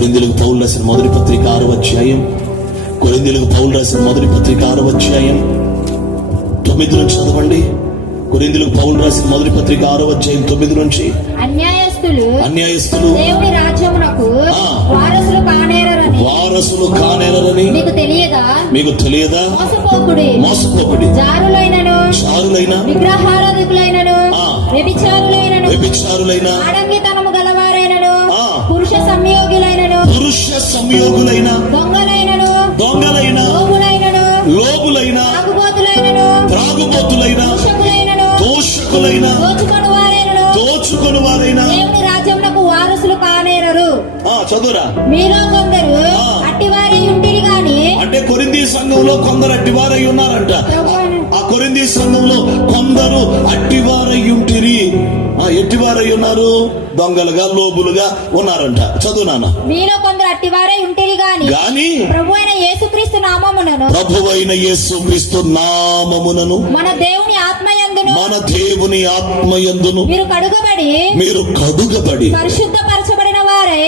కొరింథీయులకు పౌలు రాసిన మొదటి పత్రిక 6వ అధ్యాయం, కొరింథీయులకు పౌలు రాసిన మొదటి పత్రిక 6వ అధ్యాయం 9 నుంచి చదవండి. కొరింథీయులకు పౌలు రాసిన మొదటి పత్రిక 6వ అధ్యాయం 9 నుంచి. అన్యాయస్తులు దేవుని రాజ్యమునకు వారసులు కానేరని మీకు తెలియదా? మోసపోకుడి. జారులైన విగ్రహారాధికులైనను వ్యభిచారులైన ఆడంగితనము గలవారైనను పురుష సంయోగులైన దొంగలైన లోబులైన త్రాగుబోతులైన దోషకులైన దోచుకొని వారైన దేవుని రాజ్యమునకు వారసులు కానేరరు. చదువురా. మీలో కొందరు అట్టివారై ఉంటిరి గాని, అంటే కొరింథీ సంఘంలో కొందరు అట్టివారై ఉన్నారంట. ఆ కొరింథీ సంఘంలో కొందరు అట్టివారై ఉంటిరి. ఎట్టివారై ఉన్నారు? దొంగలుగా లోబులుగా ఉన్నారంట. చదువు నాన్న. మీలో కొందరు అట్టివారై ఉంటిరి గాని ప్రభువైన యేసుక్రీస్తు నామమునను మన దేవుని ఆత్మయందును మీరు కడుగబడి పరిశుద్ధపరచబడిన వారే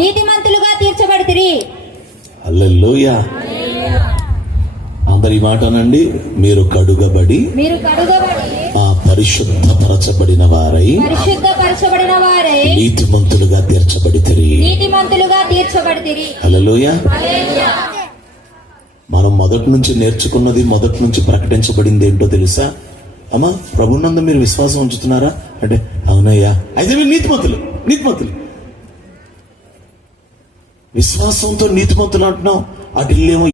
నీతిమంతులుగా తీర్చబడితిరి. హల్లెలూయా. అందరి మాట అనండి. మీరు కడుగబడి పరిశుద్ధపరచబడిన వారై నీతిమంతులుగా తీర్చబడితిరి. హల్లెలూయా. మనం మొదటి నుంచి నేర్చుకున్నది, మొదటి నుంచి ప్రకటించబడింది ఏంటో తెలుసా? అమ్మా, ప్రభునందు మీరు విశ్వాసం ఉంచుతున్నారా అంటే అవునయ్యా, అయితే మీరు నీతిమంతులు. విశ్వాసంతో నీతిమంతులు అంటున్నాం. అటులేమో